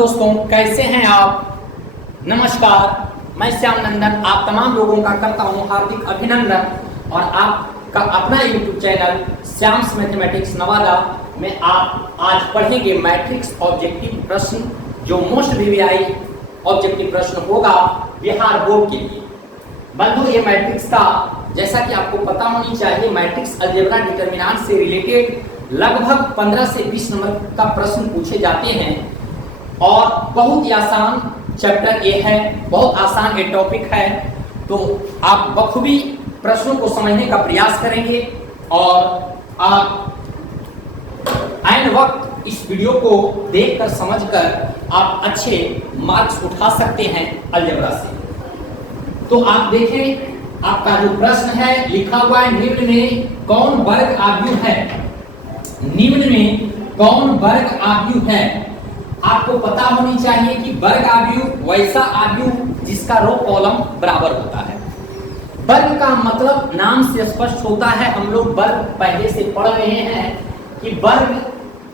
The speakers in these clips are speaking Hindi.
दोस्तों, कैसे हैं आप। नमस्कार, मैं श्याम नंदन आप तमाम लोगों का करता हूं हार्दिक अभिनंदन। और आपका अपना YouTube channel Shyam's mathematics Nawada में आप आज पढ़ेंगे मैट्रिक्स ऑब्जेक्टिव प्रश्न, जो मोस्ट वीवीआई ऑब्जेक्टिव प्रश्न होगा बिहार बोर्ड के लिए। बंधु, ये मैट्रिक्स का जैसा कि आपको पता होनी चाहिए, मैट्रिक्स अलजेब्रा डिटर्मिनेंट से रिलेटेड लगभग 15 से 20 नंबर का प्रश्न पूछे जाते हैं और बहुत ही आसान चैप्टर ये है, बहुत आसान ये टॉपिक है। तो आप बखूबी प्रश्नों को समझने का प्रयास करेंगे और आप ऐन वक्त इस वीडियो को देखकर समझकर आप अच्छे मार्क्स उठा सकते हैं अलजेब्रा से। तो आप देखें, आपका जो प्रश्न है लिखा हुआ है, निम्न में कौन वर्ग आव्यूह है। निम्न में कौन वर्ग आव्यूह है। आपको पता होनी चाहिए कि वर्ग आव्यूह वैसा आव्यूह जिसका रो कॉलम बराबर होता है। वर्ग का मतलब नाम से स्पष्ट होता है। हम लोग वर्ग पहले से पढ़ रहे हैं कि वर्ग,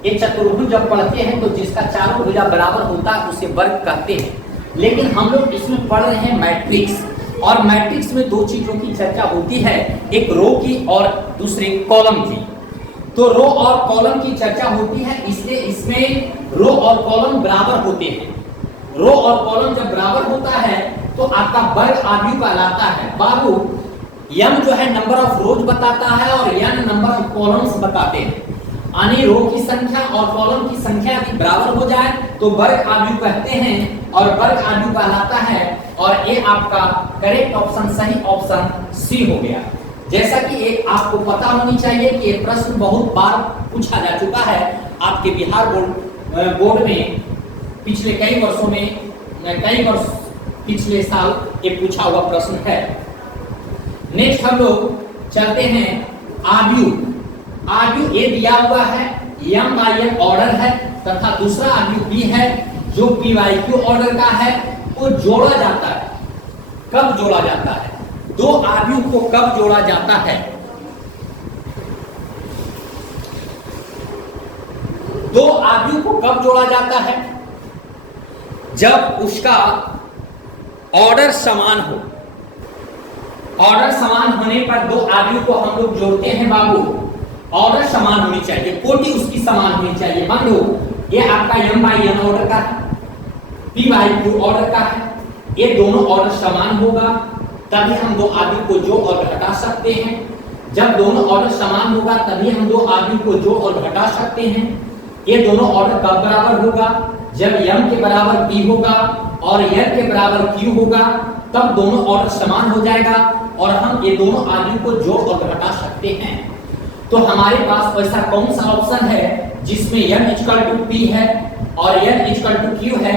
ये चतुर्भुज जब पढ़ते हैं तो जिसका चारों भुजा बराबर होता है उसे वर्ग कहते हैं। लेकिन हम लोग इसमें पढ़ रहे हैं मैट्रिक्स, और मैट्रिक्स में दो चीजों की चर्चा होती है, एक रो की और दूसरे कॉलम की। तो रो और कॉलम की चर्चा होती है, इसलिए इसमें रो और कॉलम बराबर होते हैं। रो और कॉलम जब बराबर होता है तो आपका वर्ग आव्यूह कहलाता है। बाबू, m जो है नंबर ऑफ रोज बताता है और n नंबर ऑफ कॉलम्स बताते हैं। यानी रो की संख्या और कॉलम की संख्या यदि बराबर हो जाए तो वर्ग आव्यूह कहते हैं और वर्ग आव्यूह कहलाता है। और ये आपका करेक्ट ऑप्शन, सही ऑप्शन सी हो गया। जैसा कि एक आपको पता होनी चाहिए कि ये प्रश्न बहुत बार पूछा जा चुका है आपके बिहार बोर्ड में। पिछले कई वर्षों में, पिछले साल ये पूछा हुआ प्रश्न है। नेक्स्ट हम लोग चलते हैं आव्यूह। आव्यूह ए दिया हुआ है, m by n ऑर्डर है, तथा दूसरा आव्यूह b है जो p by q ऑर्डर का है। वो जोड़ा जाता है। कब जोड़ा जाता है? दो आव्यूह को कब जोड़ा जाता है? दो आव्यूह को कब जोड़ा जाता है? जब उसका ऑर्डर समान हो। ऑर्डर समान होने पर दो आव्यूह को हम लोग जोड़ते हैं। बाबू, ऑर्डर समान होनी चाहिए, कोटि उसकी समान होनी चाहिए। मान लो ये आपका m by n ऑर्डर का है, p by q ऑर्डर का है। ये दोनों ऑर्डर समान होगा तभी हम दो आव्यूह को जोड़ और घटा सकते हैं। जब दोनों ऑर्डर समान होगा तभी हम दो आव्यूह को जोड़ और घटा सकते हैं। ये दोनों ऑर्डर कब बराबर होगा? जब m के बराबर p होगा और n के बराबर q होगा, तब दोनों ऑर्डर समान हो जाएगा और हम ये दोनों आव्यूह को जोड़ और घटा सकते हैं। तो हमारे पास ऐसा कौन सा ऑप्शन है जिसमें m = p है और n = q है?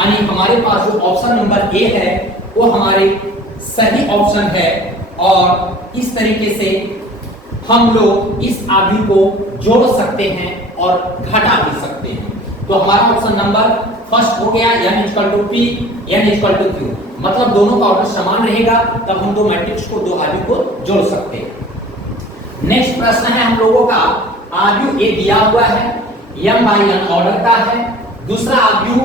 यानी हमारे पास जो ऑप्शन नंबर ए है वो हमारे सही ऑप्शन है। और इस तरीके से हम लोग इस आव्यूह को जोड़ सकते हैं और घटा भी सकते हैं। तो हमारा ऑप्शन नंबर फर्स्ट हो गया, m = p, n = q। मतलब दोनों का ऑर्डर समान रहेगा तब हम दो मैट्रिक्स को, दो आव्यूह को जोड़ सकते हैं। नेक्स्ट प्रश्न है हम लोगों का, आव्यूह ए दिया हुआ है, m by n ऑर्डर का है। दूसरा आव्यूह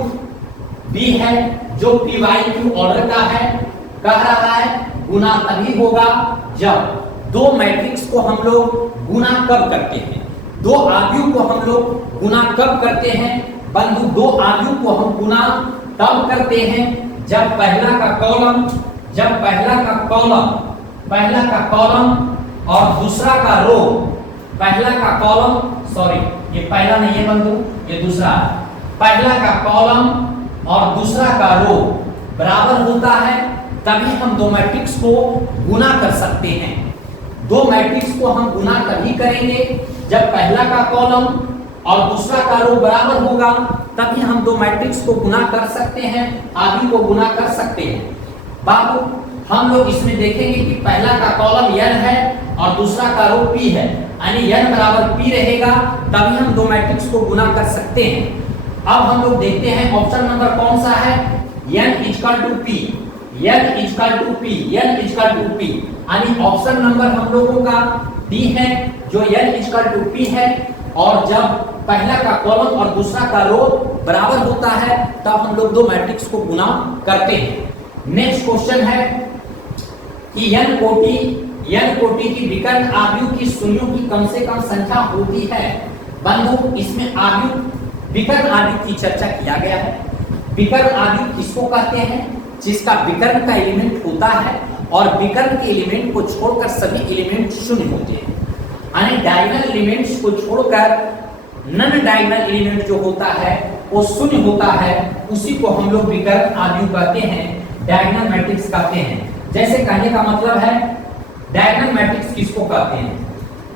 b है जो p by q ऑर्डर का है। कह रहा है गुना तभी होगा जब दो मैट्रिक्स को हम लोग गुना कब करते हैं। दो आव्यूह को हम लोग गुना कब करते हैं? बंधु, दो आव्यूह को हम गुना तब करते हैं जब पहला का कॉलम और दूसरा का रो, पहला का कॉलम, सॉरी ये पहला नहीं है बंधु, ये दूसरा। पहला का कॉलम और दूसरा का रो बराबर होता है तभी हम दो मैट्रिक्स को गुना कर सकते हैं। दो मैट्रिक्स को हम गुना तभी करेंगे जब पहला का कॉलम और दूसरा का रो बराबर होगा, तभी हम दो मैट्रिक्स को गुना कर सकते हैं, आव्यूह को गुना कर सकते हैं। बाबू, हम लोग इसमें देखेंगे कि पहला का कॉलम n है और दूसरा का रो p है, यानी n बराबर p रहेगा तभी हम दो मैट्रिक्स को गुना कर सकते हैं। अब हम लोग देखते हैं ऑप्शन नंबर कौन सा है, n = p, यानी ऑप्शन नंबर हम लोगों का डी है जो n = p है। और जब पहला का कॉलम और दूसरा का रो बराबर होता है तब हम लोग दो मैट्रिक्स को गुना करते हैं। नेक्स्ट क्वेश्चन है कि n कोटि की विकर्ण आव्यूह की शून्यों की कम से कम संख्या होती है। बंधु, इसमें आव्यूह विकर्ण आव्यूह की चर्चा किया गया है। विकर्ण आव्यूह किसको कहते हैं? जिसका विकर्ण का एलिमेंट होता है और विकर्ण के एलिमेंट को छोड़कर सभी एलिमेंट शून्य होते हैं। यानी डायगोनल एलिमेंट्स को छोड़कर नन डायगोनल एलिमेंट जो होता है वो शून्य होता है, उसी को हम लोग विकर्ण आव्यूह कहते हैं, डायगोनल मैट्रिक्स कहते हैं। जैसे कहने का मतलब है डायगोनल मैट्रिक्स किसको कहते हैं?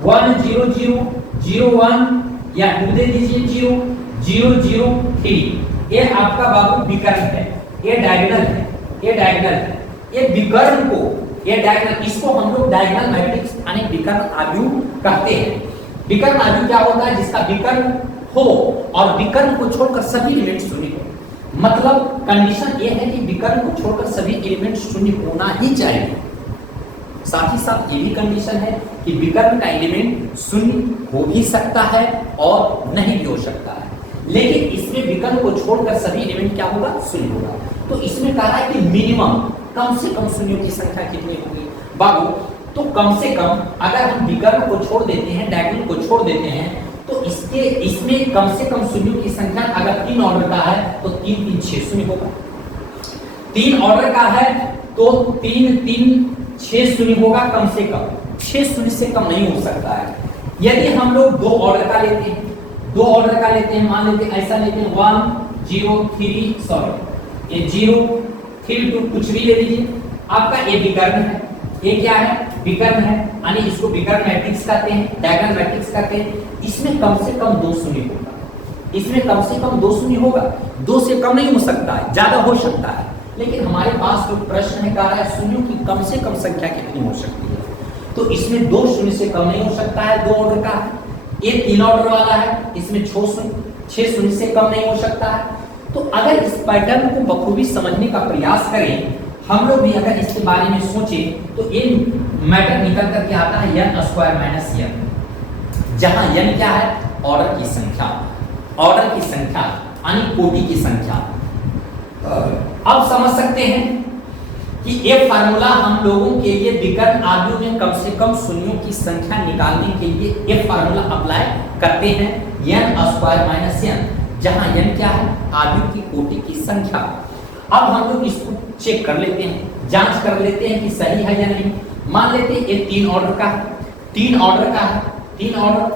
1 0 0 0 1 या 2 दे दीजिए 0 0 0 3, ये आपका बाबू विकर्ण है, ये डायगोनल है, ये डायगोनल है। ये विकर्ण को, ये डायगोनल, इसको हम लोग डायगोनल मैट्रिक्स यानी विकर्ण आव्यूह कहते हैं। विकर्ण आव्यूह क्या होता है? जिसका विकर्ण हो और विकर्ण को छोड़कर सभी एलिमेंट शून्य हो। मतलब कंडीशन ये है कि विकर्ण को छोड़कर सभी एलिमेंट शून्य होना ही चाहिए। साथ ही साथ ये भी कंडीशन है कि विकर्ण का एलिमेंट शून्य हो भी सकता है और नहीं भी हो सकता है, लेकिन इसमें विकर्ण को छोड़कर सभी एलिमेंट क्या होगा? शून्य होगा। तो इसमें कहा है कि मिनिमम कम से कम शून्यों की संख्या कितनी होगी बाबू? तो कम से कम अगर हम विकर्ण को छोड़ देते हैं, डायगोनल को छोड़ देते हैं, तो इसमें कम से कम शून्यों की संख्या अगर 3 ऑर्डर का है तो 3 3 6 शून्य होगा। 3 ऑर्डर का है तो 3 3 6 शून्य होगा, कम से कम 6 शून्य से कम नहीं हो सकता है। यदि हम लोग 2 ऑर्डर का लेते हैं, 2 ऑर्डर का लेते हैं, मान लेते हैं ऐसा लेते हैं 1 0 3 सॉरी ये 0 3 2 कुछ भी ले लीजिए, आपका ये विकर्ण है, ये क्या है? विकर्ण है, यानी इसको विकर्ण मैट्रिक्स कहते हैं, डायगोनल मैट्रिक्स कहते हैं। इसमें कम से कम 2 शून्य होगा, इसमें कम से कम 2 शून्य होगा, 2 से कम नहीं हो सकता है, ज्यादा हो सकता है। लेकिन हमारे पास जो प्रश्न है कह रहा है शून्यों की कम से कम संख्या कितनी हो सकती है, तो इसमें 2 शून्य से कम नहीं हो सकता है। 2 ऑर्डर का है, ये 3 ऑर्डर वाला है, इसमें 6 शून्य से कम नहीं हो सकता है। तो अगर इस पैटर्न को बखूबी समझने का प्रयास करें, हम लोग भी अगर इसके बारे में सोचें, तो ये मैटर निकल करके आता है n स्क्वायर माइनस n, जहां n क्या है? ऑर्डर की संख्या, ऑर्डर की संख्या यानी कोटि की संख्या। अब समझ सकते हैं कि ये फार्मूला हम लोगों के लिए विकर्ण आव्यूह में कम से कम शून्यों की संख्या निकालने के लिए ये फार्मूला अप्लाई करते हैं, n स्क्वायर माइनस n, जहां n क्या है? आव्यूह की कोटि की संख्या। अब हम लोग इसको चेक कर लेते हैं, जांच कर लेते हैं कि सही है या नहीं। मान लेते हैं ये 3 ऑर्डर का है, 3 ऑर्डर का है, 3 ऑर्डर,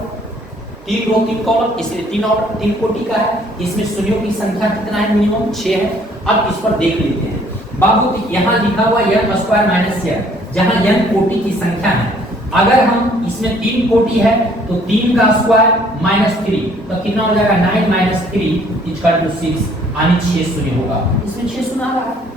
3 रो 3 कॉलम, इसलिए 3 ऑर्डर 3 कोटि का है। इसमें शून्यों की संख्या कितना है? मिनिमम 6 है। अब इस पर देख लेते हैं बाबू, यहाँ लिखा हुआ n स्क्वायर माइनस n, जहां n कोटि की संख्या है। अगर हम इसमें 3 कोटि है तो 3 का स्क्वायर माइनस 3, तो कितना हो जाएगा? 9 माइनस 3 इक्वल टू 6, यानी 6 शून्य होगा। इसमें 6 शून्य आ रहा है।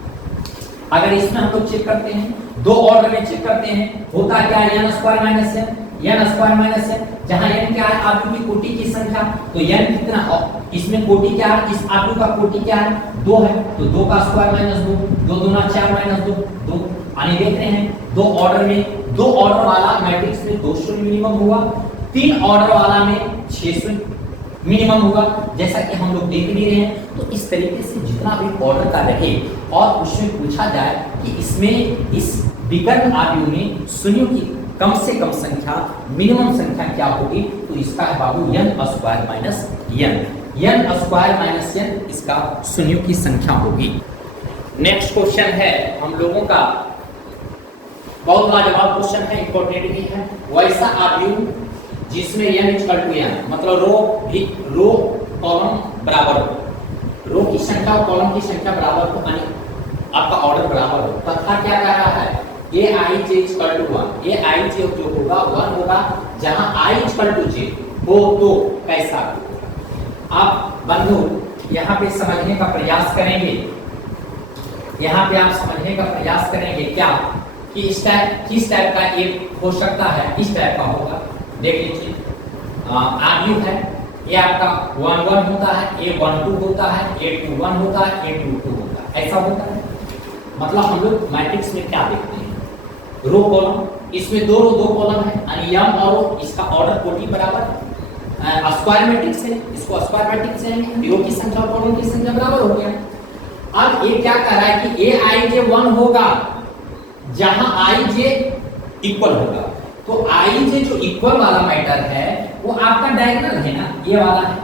अगर इसमें हम लोग चेक करते हैं, 2 ऑर्डर में चेक करते हैं, होता क्या है? n square minus n, n square minus n, जहां n क्या है? आव्यूह की कोटि की संख्या। तो n कितना? इसमें कोटि क्या है? इस आव्यूह का कोटि क्या है? 2 है, तो 2 का स्क्वायर माइनस 2, 2 दूना 4 माइनस 2 2, यानी देख रहे हैं 2 ऑर्डर में, 2 ऑर्डर वाला मैट्रिक्स में 2 शून्य मिनिमम हुआ, 3 ऑर्डर वाला में 6 शून्य मिनिमम होगा, जैसा कि हम लोग देख भी रहे हैं। तो इस तरीके से जितना भी ऑर्डर का रहे और उसमें पूछा जाए कि इसमें इस विकर्ण आव्यूह में शून्यों की कम से कम संख्या, मिनिमम संख्या क्या होगी, तो इसका है बाबू n square minus n, n square minus n इसका शून्यों की संख्या होगी। नेक्स्ट क्वेश्चन है हम लोगों का बहुत लाजवाब क्वेश्चन है, इंपॉर्टेंट भी है। वैसा आव्यूह जिसमें n इक्वल टू n, मतलब रो कॉलम बराबर हो, रो की संख्या और कॉलम की संख्या बराबर हो, यानी आपका ऑर्डर बराबर हो, तथा क्या कह रहा है? aij इक्वल टू 1, aij जो होगा 1 होगा, जहां i इक्वल टू j हो तो कैसा होगा? आप बंधु यहाँ पे समझने का प्रयास करेंगे, यहाँ पे आप समझने का प्रयास करेंगे क्या कि इस टाइप, किस टाइप का एक हो सकता है? इस टाइप का होगा। देख लीजिए, आव्यूह है, ये आपका 1 1 होता है, a 1 2 होता है, a 2 1 होता है, a 2 2 होता है, ऐसा होता है। मतलब हम लोग मैट्रिक्स में क्या देखते हैं? रो कॉलम, इसमें 2 रो 2 कॉलम है, यानी m और रो, इसका ऑर्डर कोटि बराबर है। स्क्वायर मैट्रिक्स है, इसको स्क्वायर मैट्रिक्स है, रो की संख्या और कॉलम की संख्या बराबर हो गया। अब ये क्या कह रहा है कि ए आई जे 1 होगा जहां आई जे इक्वल होगा। तो आई जे जो इक्वल वाला मैटर है वो आपका डायगोनल है ना, ये वाला है,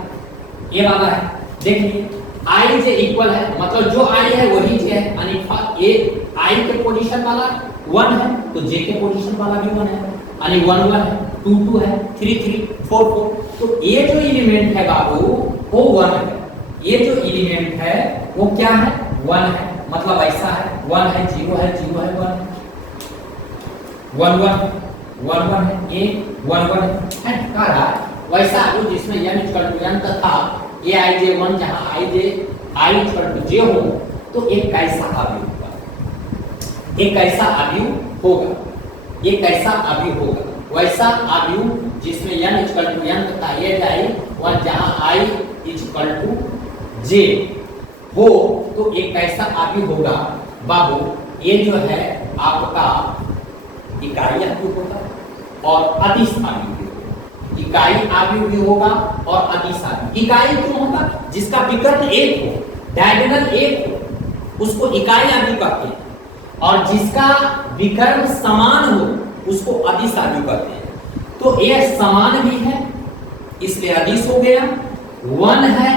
ये वाला है। देखिए आई जे इक्वल है मतलब जो आई है वही जे है, यानी ए आई के पोजीशन वाला 1 है तो जे के पोजीशन वाला भी 1 है, यानी 1 1 है, 2 2 है, 3 3 4 4। तो ये जो एलिमेंट है बाबू वो 1 है, ये जो एलिमेंट है वो क्या है 1 है, मतलब ऐसा है 1 है 0 है 0 है 1 है 1 1 1 1 है, ए 1 1 है कह रहा है वैसा जो जिसमें n तथा ए आई जे 1 जहां आई जे हो तो एक कैसा अवयव होगा, एक कैसा अवयव होगा, एक कैसा अवयव होगा वैसा अवयव जिसमें n तथा ए आई 1 जहां i j हो तो एक कैसा अवयव होगा बाबू। ये जो है आपका इकाई अवयव होगा और अदिश अवयव होगा, इकाई अवयव भी होगा और अदिश अवयव। इकाई क्यों होगा? जिसका विकर्ण एक हो, डायगोनल एक हो उसको इकाई अवयव कहते हैं, और जिसका विकर्ण समान हो उसको अदिश अवयव कहते हैं। तो ये समान भी है इसलिए अदिश हो गया, 1 है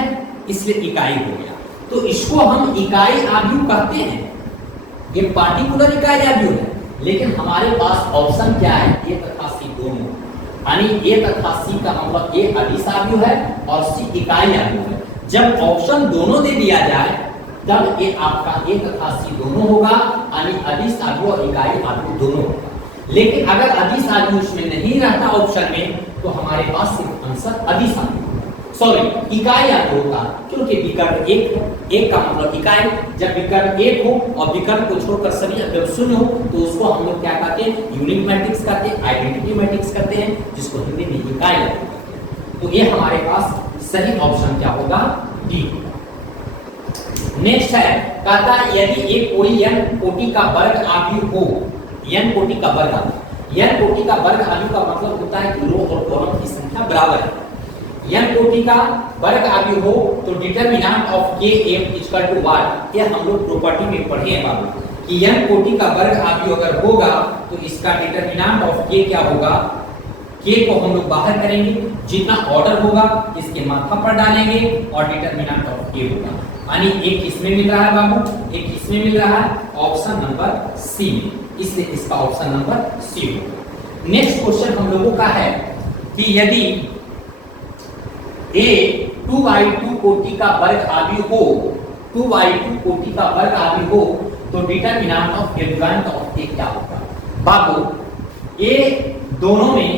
इसलिए इकाई हो गया, तो इसको हम इकाई अवयव कहते हैं। ये पार्टिकुलर इकाई अवयव है, लेकिन हमारे पास ऑप्शन क्या है ए तथा सी दोनों, यानी ए तथा सी का मतलब ए अदिश अवयव है और सी इकाई अवयव है। जब ऑप्शन दोनों दे दिया जाए तब ये आपका ए तथा सी दोनों होगा, यानी अदिश अवयव और इकाई अवयव दोनों होगा। लेकिन अगर अदिश अवयव इसमें नहीं रहता ऑप्शन में तो हमारे पास सिर्फ आंसर अदिश अवयव, सॉरी इकाई अवयव होता, क्योंकि विकर्ण एक है, एक का मतलब इकाई। जब विकर्ण एक हो और विकर्ण को छोड़कर सभी अवयव शून्य हो तो उसको हम लोग क्या कहते हैं, यूनिट मैट्रिक्स कहते हैं, आइडेंटिटी मैट्रिक्स कहते हैं, जिसको हिंदी में इकाई अवयव कहते हैं। तो ये हमारे पास सही ऑप्शन क्या होगा, डी। नेक्स्ट है कहता है यदि एक कोई n कोटि का वर्ग अवयव हो, n कोटि का वर्ग अवयव, n कोटि का वर्ग अवयव का मतलब होता है कि रो और कॉलम की संख्या बराबर है। n कोटि का वर्ग अवयव हो तो determinant of k m equal to 1, ये हम लोग प्रॉपर्टी में पढ़े हैं बाबू कि n कोटि का वर्ग अवयव अगर होगा तो इसका डिटरमिनेंट ऑफ k क्या होगा, k को हम लोग बाहर करेंगे, जितना ऑर्डर होगा इसके माथा पर डालेंगे और डिटरमिनेंट ऑफ k होगा, यानी एक इसमें मिल रहा है बाबू, एक इसमें मिल रहा है, ऑप्शन नंबर सी में, इसलिए इसका ऑप्शन नंबर सी होगा। नेक्स्ट क्वेश्चन हम लोगों का है कि यदि a 2/2 कोटि का वर्ग अवयव हो, 2/2 कोटि का वर्ग अवयव हो तो determinant of adjoint of a क्या होगा बाबू। ये दोनों में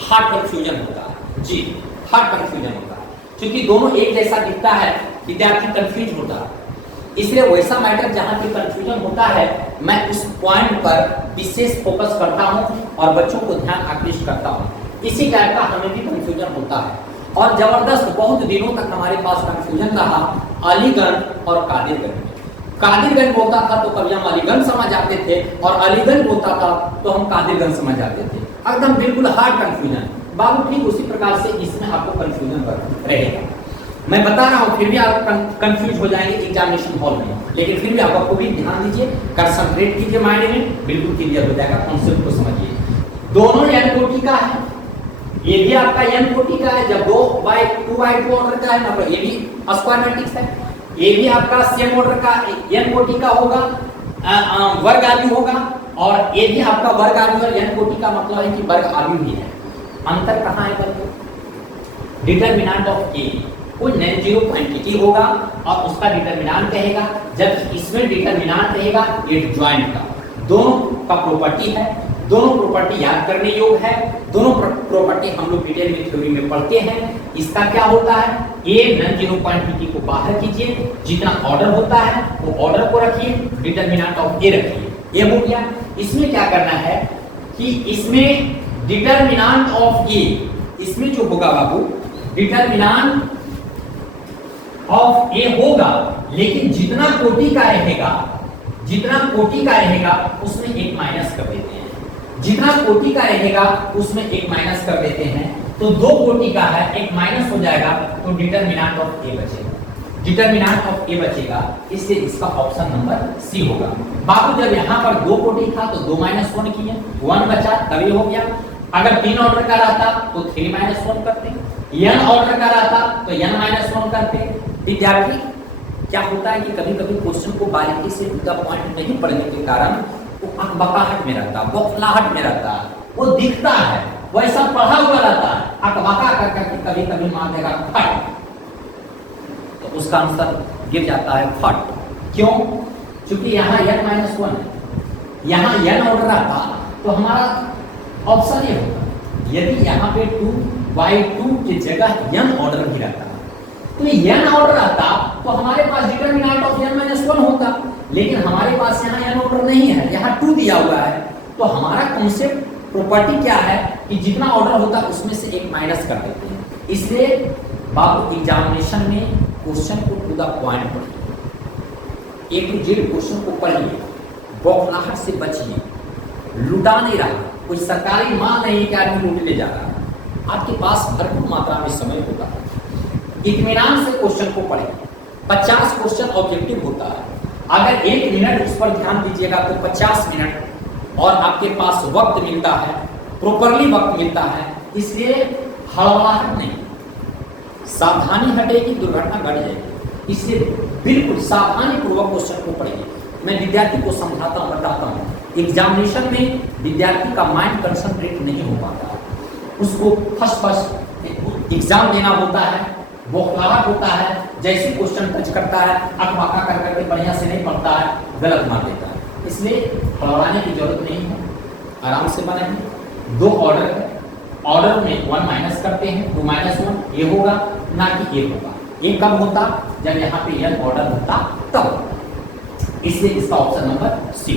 हार्ड कंफ्यूजन होता है जी, हार्ड कंफ्यूजन होता है, क्योंकि दोनों एक जैसा दिखता है, विद्यार्थी कंफ्यूज होता है। इसलिए वैसा मैटर जहां पे कंफ्यूजन होता है मैं उस पॉइंट पर विशेष फोकस करता हूं और बच्चों को ध्यान आकृष्ट करता हूं। इसी टाइप का हमें भी कंफ्यूजन होता है और जबरदस्त बहुत दिनों तक हमारे पास कंफ्यूजन रहा अलीगंज और कादिरगंज। कादिरगंज बोलता था तो कभी हम अलीगंज समझ आते थे और अलीगंज बोलता था तो हम कादिरगंज समझ आते थे, एकदम बिल्कुल हार्ड कंफ्यूजन बाबू। ठीक उसी प्रकार से इसमें आपको कंफ्यूजन रहेगा, मैं बता रहा हूँ, फिर भी आप कंफ्यूज हो जाएंगे एग्जामिनेशन हॉल में, लेकिन फिर भी आप आपको भी ध्यान दीजिए, कंसंट्रेट कीजिए माइंड में, बिल्कुल क्लियर हो जाएगा, कॉन्सेप्ट को समझिए। दोनों n कोटि का है, ये भी आपका n कोटि का है, जब 2/2 ऑर्डर का है मतलब ये भी स्क्वायर मैट्रिक्स है, ये भी आपका सेम ऑर्डर का n कोटि का होगा, वर्ग अवयव होगा, और ये भी आपका वर्ग अवयव है। n कोटि का मतलब है कि वर्ग अवयव ही है। अंतर कहाँ है बच्चों, डिटरमिनेंट ऑफ k कोई नॉन जीरो क्वांटिटी होगा और उसका डिटरमिनेंट कहेगा, जब इसमें डिटरमिनेंट रहेगा एडजॉइंट का। दोनों का प्रॉपर्टी है, दोनों प्रॉपर्टी याद करने योग्य है, दोनों प्रॉपर्टी हम लोग डिटेल में थ्योरी में पढ़ते हैं। इसका क्या होता है, ए नॉन जीरो क्वांटिटी को बाहर कीजिए, जितना ऑर्डर होता है वो ऑर्डर को रखिए, डिटरमिनेंट ऑफ ए रखिए, ये हो गया। इसमें क्या करना है कि इसमें डिटरमिनेंट ऑफ ए, इसमें जो होगा बाबू डिटरमिनेंट ऑफ ए होगा, लेकिन जितना कोटि का रहेगा, जितना कोटि का रहेगा उसमें एक माइनस कर देते हैं, जितना कोटि का रहेगा उसमें एक माइनस कर देते हैं, तो 2 कोटि का है, एक माइनस हो जाएगा, तो डिटरमिनेंट ऑफ ए बचेगा, डिटरमिनेंट ऑफ ए बचेगा, इसलिए इसका ऑप्शन नंबर सी होगा। बाबू जब यहाँ पर 2 कोटि था तो 2 माइनस 1 किए, 1 बचा तभी हो गया। अगर 3 ऑर्डर का रहता तो 3 माइनस 1 करते, n ऑर्डर का रहता तो n माइनस 1 करते। विद्यार्थी क्या होता है कि कभी कभी क्वेश्चन को बारीकी से टू द पॉइंट नहीं पढ़ने के कारण वो अकबकाहट में रहता, बौखलाहट में रहता, वो दिखता है वैसा पढ़ा हुआ रहता है, अकबका कर करके कभी कभी मान देगा फट, तो उसका आंसर गिर जाता है फट। क्यों? क्योंकि यहाँ n माइनस 1 है, यहाँ n ऑर्डर आता तो हमारा ऑप्शन ये होगा, यदि यहाँ पे 2/2 की जगह n ऑर्डर भी रहता तो n ऑर्डर आता तो हमारे पास डिटरमिनेंट ऑफ n माइनस 1 होता, लेकिन हमारे पास यहाँ n ऑर्डर नहीं है, यहाँ 2 दिया हुआ है। तो हमारा कॉन्सेप्ट प्रॉपर्टी क्या है कि जितना ऑर्डर होता है उसमें से एक माइनस कर देते हैं। इसलिए बाबू एग्जामिनेशन में क्वेश्चन को टू द पॉइंट पढ़िए, A to Z क्वेश्चन को पढ़िए, बौखलाहट से बचिए, लुटा नहीं रहा, कोई सरकारी माल नहीं कि आदमी लूट ले जा रहा, आपके पास भरपूर मात्रा में समय होगा, इत्मीनान से क्वेश्चन को पढ़ें। 50 क्वेश्चन ऑब्जेक्टिव होता है, अगर 1 मिनट उस पर ध्यान दीजिएगा तो 50 मिनट और आपके पास वक्त मिलता है, प्रॉपरली वक्त मिलता है, इसलिए हड़बड़ाहट नहीं, सावधानी हटेगी दुर्घटना घट जाएगी, इसलिए बिल्कुल सावधानी पूर्वक क्वेश्चन को पढ़िए। मैं विद्यार्थी को समझाता हूँ, बताता हूँ, एग्जामिनेशन में विद्यार्थी का माइंड कंसंट्रेट नहीं हो पाता, उसको फर्स्ट एग्जाम देना होता है, बौखलाहट होता है, जैसे क्वेश्चन टच करता है अकबका कर करके बढ़िया से नहीं पढ़ता है, गलत मार देता है। इसलिए हड़बड़ाने की जरूरत नहीं है, आराम से बनाएंगे। 2 ऑर्डर है, ऑर्डर में 1 माइनस करते हैं, 2 माइनस 1 ये होगा ना कि ये होगा, ये कब होता जब यहाँ पे n ऑर्डर होता तब, इसलिए इसका option number C.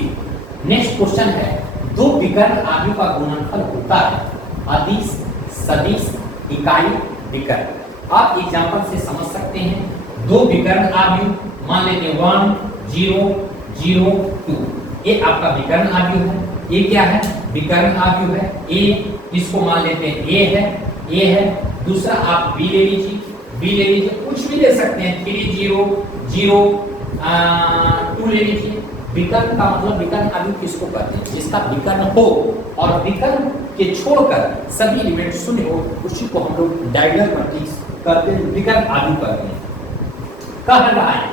Next question है, 2 विकर्ण आव्यूह का गुणनफल होता है अदिश, सदिश, इकाई, विकर्ण। आप एग्जांपल से समझ सकते हैं, 2 विकर्ण आव्यूह मान लेते हैं 1 0 0 2, ये आपका विकर्ण आव्यूह है, ये क्या है विकर्ण आव्यूह है, ए इसको मान लेते हैं ए है, दूसरा आप बी ले लीजिए, कुछ भी ले सकते हैं, 3 0 0 2 ले लीजिए। विकर्ण का मतलब विकर्ण आव्यूह किसको कहते हैं, जिसका विकर्ण हो और विकर्ण के छोड़कर सभी एलिमेंट शून्य हो, उसी को हम लोग डायगोनल मैट्रिक्स करते हैं, विकर्ण आव्यूह करते हैं। कह रहा है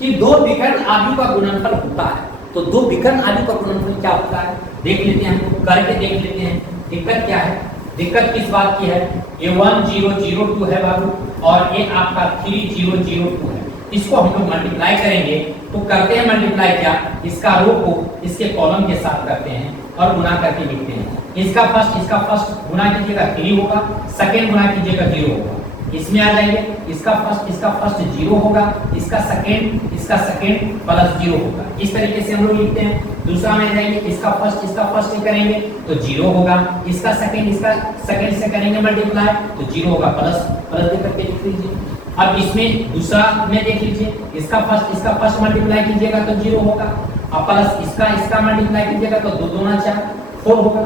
कि 2 विकर्ण आव्यूह का गुणनफल होता है, तो 2 विकर्ण आव्यूह का गुणनफल क्या होता है देख लेते हैं, हम करके देख लेते हैं। दिक्कत क्या है, दिक्कत किस बात की है, ये 1 0 0 2 है बाबू, और ये आपका 3 0 0 2 है, इसको हम लोग मल्टीप्लाई करेंगे तो करते हैं मल्टीप्लाई क्या, इसका रो को इसके कॉलम के साथ करते हैं और गुना करके लिखते हैं। इसका फर्स्ट गुना कीजिएगा 3 होगा, सेकंड गुना कीजिएगा 0 होगा, इसमें आ जाएंगे, इसका फर्स्ट 0 होगा, इसका सेकंड प्लस 0 होगा, इस तरीके से हम लोग लिखते हैं। दूसरा में जाएंगे, इसका फर्स्ट से करेंगे तो 0 होगा, इसका सेकंड से करेंगे मल्टीप्लाई तो 0 होगा, प्लस दे करके लिख लीजिए। अब इसमें दूसरा में देख लीजिए, इसका फर्स्ट मल्टीप्लाई कीजिएगा तो 0 होगा, अब प्लस इसका मल्टीप्लाई कीजिएगा तो 2 दूना 4 4 होगा।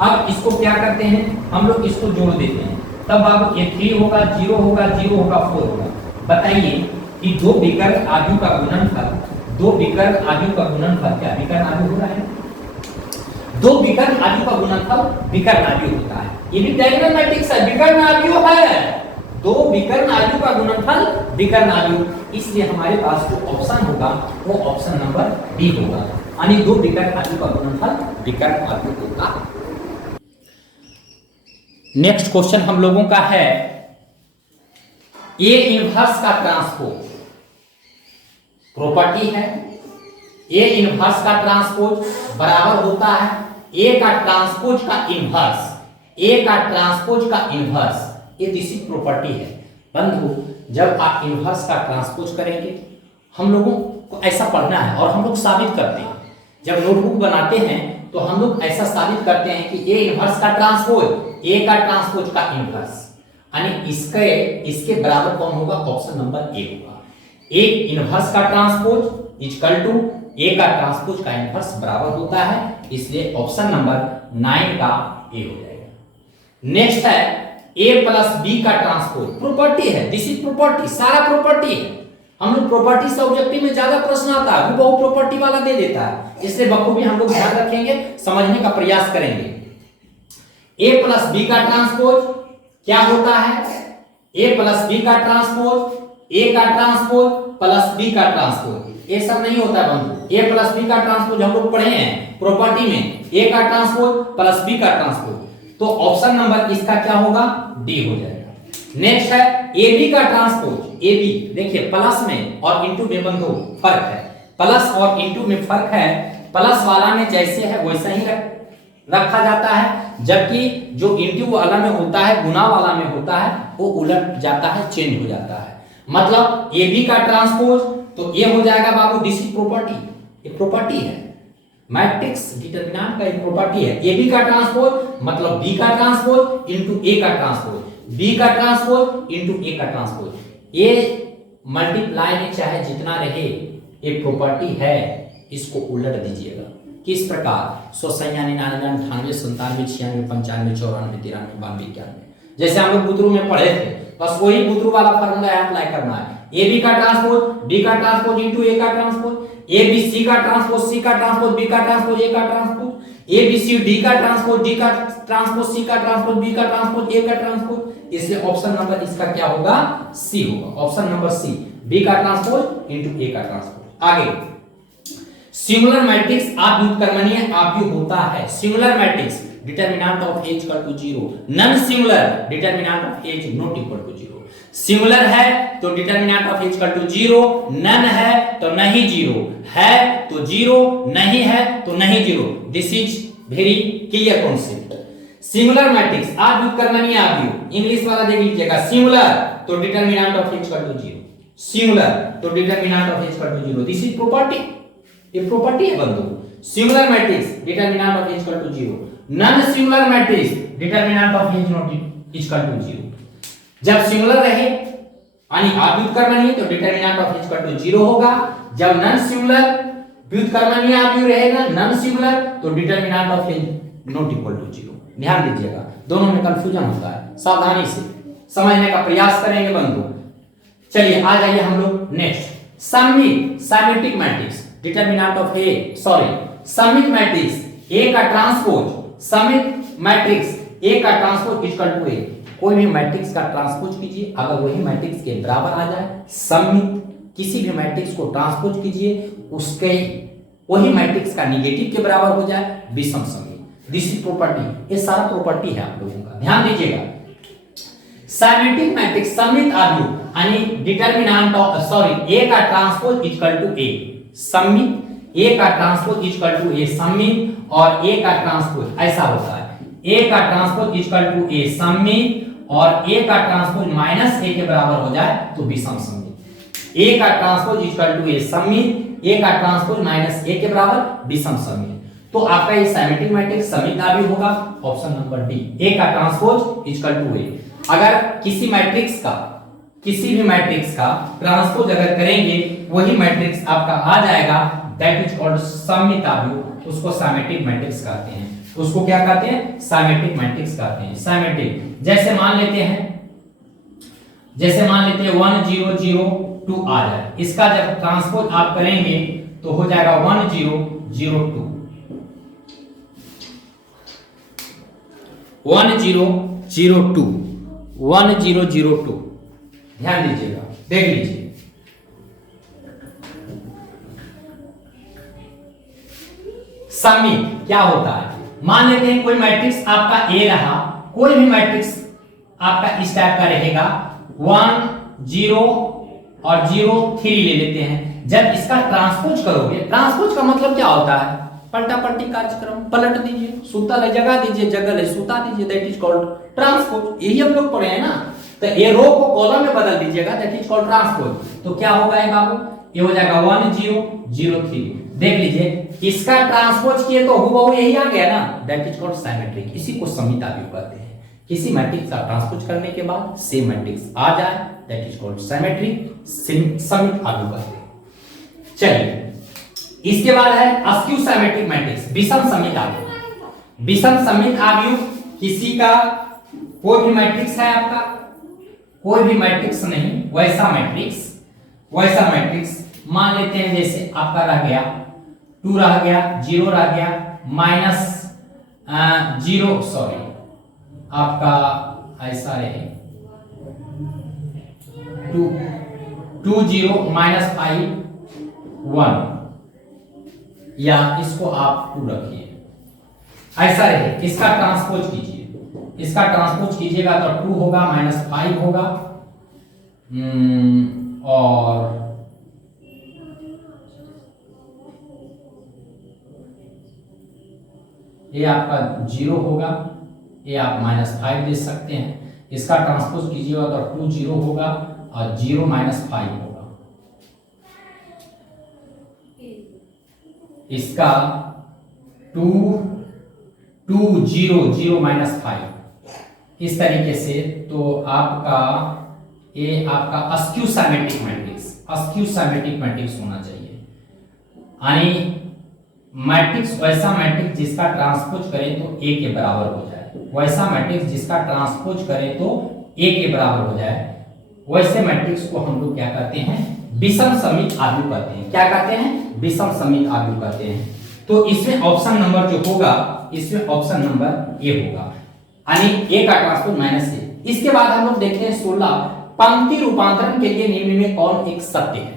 अब इसको क्या करते हैं हम लोग, इसको जोड़ देते हैं, तब बाबू ये 3 होगा, 0 होगा, 0 होगा, 4 होगा। बताइए कि 2 विकर्ण आव्यूह का गुणनफल, 2 विकर्ण आव्यूह का गुणनफल क्या विकर्ण आव्यूह हो रहा है, 2 विकर्ण आव्यूह का गुणनफल विकर्ण आव्यूह होता है, ये भी डायगोनल मैट्रिक्स है, विकर्ण आव्यूह है, 2 विकर्ण आव्यूह का गुणनफल विकर्ण आव्यूह, इसलिए हमारे पास जो ऑप्शन होगा वो ऑप्शन नंबर डी होगा, यानी 2 विकर्ण आव्यूह का गुणनफल विकर्ण आव्यूह होगा। नेक्स्ट क्वेश्चन हम लोगों का है, ए इनवर्स का ट्रांसपोज, प्रॉपर्टी है ए इनवर्स का ट्रांसपोज बराबर होता है ए का ट्रांसपोज का इनवर्स, ए का ट्रांसपोज का इनवर्स, ये तीसरी प्रॉपर्टी है। बंधु जब आप इनवर्स का ट्रांसपोज करेंगे, हम लोगों को ऐसा पढ़ना है और हम लोग साबित करते हैं, जब नोटबुक बनाते हैं तो हम लोग ऐसा साबित करते हैं कि ए इनवर्स का ट्रांसपोज, ए का ट्रांसपोज का इनवर्स, यानी इसके बराबर कौन होगा, ऑप्शन नंबर ए होगा। एक इनवर्स का ट्रांसपोज इक्वल टू ए का ट्रांसपोज का इनवर्स बराबर होता है, इसलिए ऑप्शन नंबर 9 का ए हो जाएगा। नेक्स्ट है ए प्लस बी का ट्रांसपोज, प्रॉपर्टी है, दिस इज प्रॉपर्टी, सारा प्रॉपर्टी है। हम लोग प्रॉपर्टी से ऑब्जेक्टिव में ज्यादा प्रश्न आता है, वो बहुत प्रॉपर्टी वाला दे देता है, इसलिए बखूबी हम लोग ध्यान रखेंगे, समझने का प्रयास करेंगे। ए प्लस बी का ट्रांसपोज क्या होता है? ए प्लस बी का ट्रांसपोज, ए का ट्रांसपोज प्लस बी का ट्रांसपोज, ये सब नहीं होता है बंधु। ए प्लस बी का ट्रांसपोज हम लोग पढ़े हैं प्रॉपर्टी में, ए का ट्रांसपोज प्लस बी का ट्रांसपोज, तो ऑप्शन नंबर इसका क्या होगा? डी हो जाएगा। नेक्स्ट है ए बी का ट्रांसपोज, ए बी देखिए प्लस में और इंटू में बंधु फर्क है, प्लस और इंटू में फर्क है, प्लस वाला में जैसे है वैसा ही रखा जाता है, जबकि जो इंटू वाला में होता है, गुना वाला में होता है, वो उलट जाता है, चेंज हो जाता है। मतलब ए बी का ट्रांसपोज तो ये हो जाएगा बाबू, दिस इज प्रॉपर्टी, ये प्रॉपर्टी है, मैट्रिक्स डिटरमिनेंट का एक प्रॉपर्टी है। ए बी का ट्रांसपोज मतलब बी का ट्रांसपोज इनटू ए का ट्रांसपोज, बी का ट्रांसपोज इनटू ए का ट्रांसपोज, ये मल्टीप्लाई में चाहे जितना रहे ये प्रॉपर्टी है, इसको उलट दीजिएगा। किस प्रकार? 100, 99, 98, 97, 96, 95, 94, 93, 92, 91, जैसे हम लोग बुतरू में पढ़े थे, बस वही बुतरू वाला फार्मूला अप्लाई करना है। ए बी का ट्रांसपोज, बी का ट्रांसपोज इनटू ए का ट्रांसपोज, ए बी सी का ट्रांसपोज, सी का ट्रांसपोज, बी का ट्रांसपोज, ए का transpose, A B C D का ट्रांसपोज, डी का ट्रांसपोज, सी का ट्रांसपोज, बी का ट्रांसपोज, ए का ट्रांसपोज, इसलिए ऑप्शन नंबर इसका क्या होगा? सी होगा। ऑप्शन नंबर सी, बी का ट्रांसपोज इनटू ए का ट्रांसपोज। आगे सिंगुलर मैट्रिक्स आप व्युत्क्रमणीय आप होता है। Singular matrix determinant of A's equal to 0, non singular determinant of A's not equal to 0। Singular है तो determinant of A's equal to 0, non है तो नहीं 0, है तो 0, नहीं है तो नहीं 0। This is very clear concept. Singular matrix आप व्युत्क्रमणीय आप इंग्लिश वाला देख लीजिएगा, सिंगुलर तो determinant of A's equal to 0, singular तो determinant of A's equal to 0, this is property, ये प्रॉपर्टी है बंधु। Singular matrix determinant of A's equal to 0, non singular matrix determinant of A's not equal to 0। जब सिंगुलर रहे यानी आप व्युत्क्रमणीय तो determinant of A's equal to 0 होगा, जब नॉन सिंगुलर व्युत्क्रमणीय आप रहेगा, नॉन सिंगुलर तो determinant of A's not equal to 0। ध्यान दीजिएगा, दोनों में कंफ्यूजन होता है, सावधानी से समझने का प्रयास करेंगे बंधु। चलिए आ जाइए हम लोग next, summit matrix determinant of A, summit matrix A का ट्रांसपोज, समिट मैट्रिक्स ए का ट्रांसपोज इक्वल टू ए। कोई भी मैट्रिक्स का ट्रांसपोज कीजिए, अगर वही मैट्रिक्स के बराबर आ जाए, समिट किसी भी मैट्रिक्स को ट्रांसपोज कीजिए, उसके वही मैट्रिक्स का निगेटिव के बराबर हो जाए, विषम समित। दिस इज प्रॉपर्टी, ये सारा प्रॉपर्टी है आप लोगों का, ध्यान दीजिएगा। सिमेट्रिक मैट्रिक्स समित आव्यूह यानी डिटरमिनेंट ऑफ ए का ट्रांसपोज इक्वल टू ए, समित ए का ट्रांसपोज इक्वल टू ए समित, और ए का ट्रांसपोज ऐसा होता है, ए का ट्रांसपोज इक्वल टू ए समित और ए का ट्रांसपोज माइनस ए के बराबर हो जाए तो विषम समित। ए का ट्रांसपोज इक्वल टू ए समित, ए का ट्रांसपोज माइनस ए के बराबर विषम समित, तो आपका ये सिमेट्रिक मैट्रिक्स समित आव्यूह होगा, ऑप्शन नंबर डी, ए का ट्रांसपोज इक्वल टू ए। अगर किसी मैट्रिक्स का किसी भी मैट्रिक्स का ट्रांसपोज अगर करेंगे, वही मैट्रिक्स आपका आ जाएगा, दैट इज कॉल्ड समित आव्यूह, उसको सिमेट्रिक मैट्रिक्स कहते हैं। उसको क्या कहते हैं? सिमेट्रिक मैट्रिक्स कहते हैं। सिमेट्रिक जैसे मान लेते हैं 1 0 0 2 आ जाए, इसका जब ट्रांसपोज आप करेंगे तो हो जाएगा 1 0 0 2, 1 0 0 2, 1 0 0 2। ध्यान दीजिएगा, देख लीजिए, समित क्या होता है? मान लेते हैं कोई मैट्रिक्स आपका ए रहा, कोई भी मैट्रिक्स आपका इस टाइप का रहेगा, 1 0 और 0 3 ले लेते हैं। जब इसका ट्रांसपोज करोगे, ट्रांसपोज का मतलब क्या होता है? पलटा पलटी कार्यक्रम, पलट दीजिए, सूता ले जगा दीजिए, जगह ले सूता दीजिए, दैट इज कॉल्ड ट्रांसपोज। यही हम लोग पढ़े हैं ना, तो ये रो को कॉलम में बदल दीजिएगा, दैट इज कॉल्ड ट्रांसपोज। तो क्या होगा ये बाबू? ये हो जाएगा 1 0 0 3। देख लीजिए, इसका ट्रांसपोज किए तो हुबहू यही आ गया ना, दैट इज कॉल्ड सिमेट्रिक। इसी को समित आव्यूह कहते हैं। किसी मैट्रिक्स का ट्रांसपोज करने के बाद सेम मैट्रिक्स आ जाए, दैट इज कॉल्ड सिमेट्री, समित आव्यूह कहते हैं। चलिए इसके बाद है अस्क्यू सिमेट्रिक मैट्रिक्स, विषम समित आव्यूह। विषम समित आव्यूह किसी का कोई भी मैट्रिक्स है आपका, कोई भी मैट्रिक्स नहीं, वैसा मैट्रिक्स मान लेते हैं जैसे आपका रह गया 2 रह गया, 0 रह गया, -0 सॉरी आपका ऐसा रहे 2 0 -5 1, या इसको आप 2 रखिए, ऐसा रहे। इसका ट्रांसपोज कीजिएगा तो 2 होगा, -5 होगा, और ये आपका 0 होगा, ये आप -5 दे सकते हैं। इसका ट्रांसपोज कीजिएगा तो 2 0 होगा और 0 -5 होगा। इसका 2 0 0 -5 इस तरीके से। तो आपका ये आपका अस्क्यू सिमेट्रिक मैट्रिक्स होना चाहिए, यानी मैट्रिक्स वैसा मैट्रिक्स जिसका ट्रांसपोज करें तो ए के बराबर हो जाए, वैसा मैट्रिक्स जिसका ट्रांसपोज करें तो ए के बराबर हो जाए, वैसे मैट्रिक्स को हम लोग क्या कहते हैं, विषम समित आव्यूह कहते हैं। क्या कहते हैं? विषम समित आव्यूह कहते हैं। तो इसमें ऑप्शन नंबर जो होगा, इसमें ऑप्शन नंबर ए होगा, यानी ए का ट्रांसपोज -ए। इसके बाद हम लोग देखते हैं 16 पंक्ति रूपांतरण के लिए निम्न में कौन एक सत्य है।